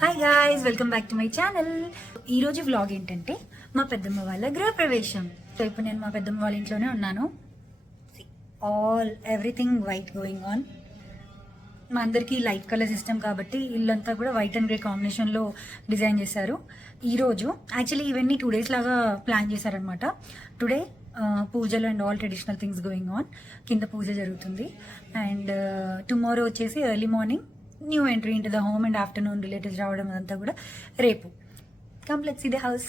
Hi guys, welcome back to my channel. ఈరోజు vlog ఏంటంటే మా పెద్దమ్మ వాళ్ళ గృహప్రవేశం. సో ఇప్పుడు నేను మా పెద్దమ్మ వాళ్ళ ఇంట్లోనే ఉన్నాను. Everything white going on. మా అందరికీ లైట్ కలర్ సిస్టమ్ కాబట్టి ఇల్లంతా కూడా వైట్ అండ్ గ్రే కాంబినేషన్లో డిజైన్ చేశారు. ఈరోజు యాక్చువల్లీ ఇవన్నీ 2 days లాగా ప్లాన్ చేశారనమాట. టుడే పూజలు and all traditional things going on. కింద పూజ జరుగుతుంది. అండ్ టుమారో వచ్చేసి early morning new entry into the home and afternoon relatives రావడం అదంతా కూడా రేపు. Come let's see the house.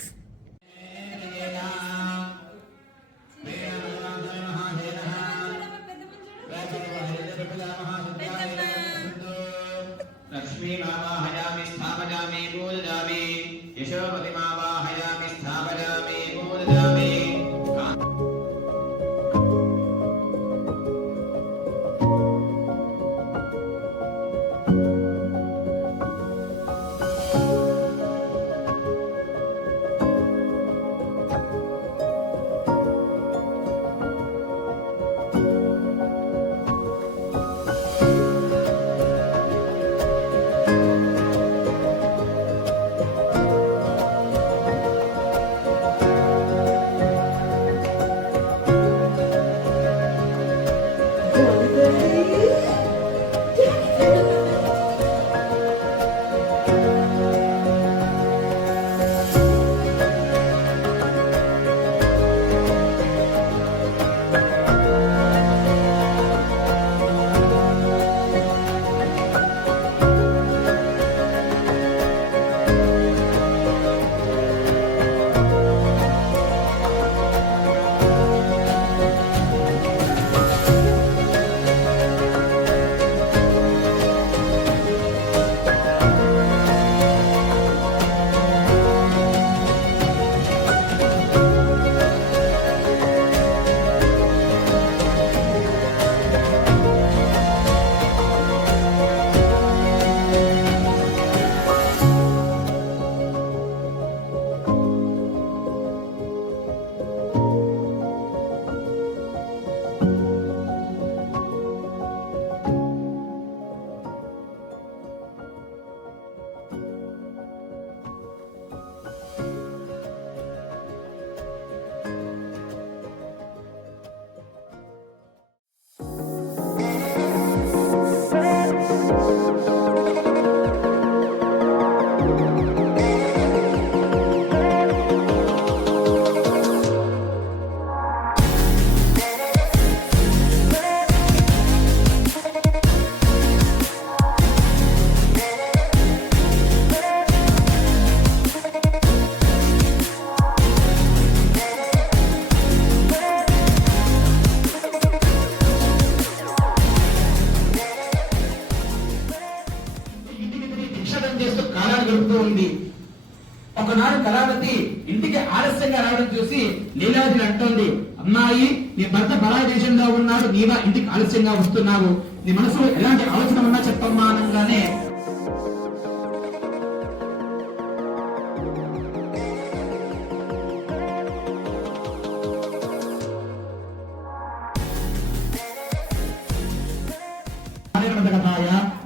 Lakshmi మావాహయామి స్థాపయామి పూజయామి యశోపతి మావాహయామి స్థాపయామి పూజయామి. చేస్తూ కాలాన్ని గడుపుతూ ఉంది. ఒకనాడు కళావతి ఇంటికి ఆలస్యంగా రావడం చూసి లీలావతి అంటోంది, అమ్మాయి నీ భర్త పరాదేశంలో ఉన్నాడు, నీవా ఇంటికి ఆలస్యంగా వస్తున్నావు, నీ మనసులో ఎలాంటి ఆలోచన ఉన్నా చెప్పమ్మా అనగానే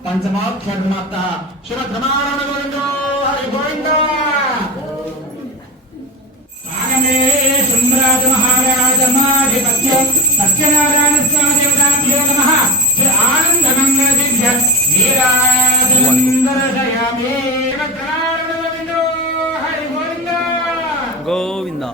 పంచమాక్షరమాత శివధర్మారాయణ గోవిందో హరి గోవింద. ఆగమే సుందరాజ మహారాజ మాధిపత్య సత్యనారాయణ స్వామి దేవతాభ్యో నమః. శ్రీ ఆనందమంగళ దివ్య నీరాజనందరశయామి శివధర్మారాయణ గోవిందో హరి గోవింద గోవింద.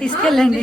తీసుకెళ్ళండి.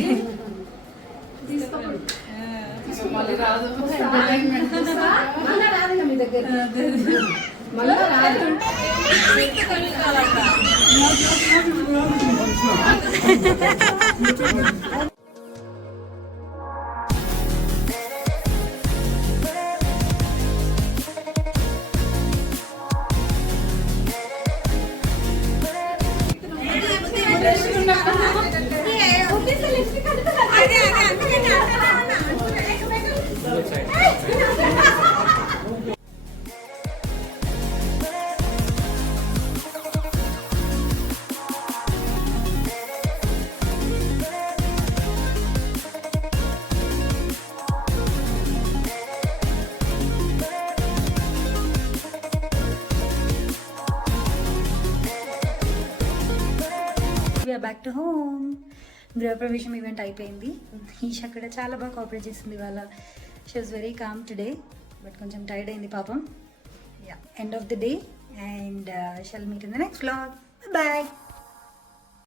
We are back to home. గృహప్రవేశం ఈవెంట్ అయిపోయింది. ఈష కూడా చాలా బాగా కోఆపరేట్ చేసింది ఇవాళ. She was very calm today, but కొంచెం టైర్డ్ అయింది పాపం. Yeah, end of the day and shall meet in the next vlog. Bye.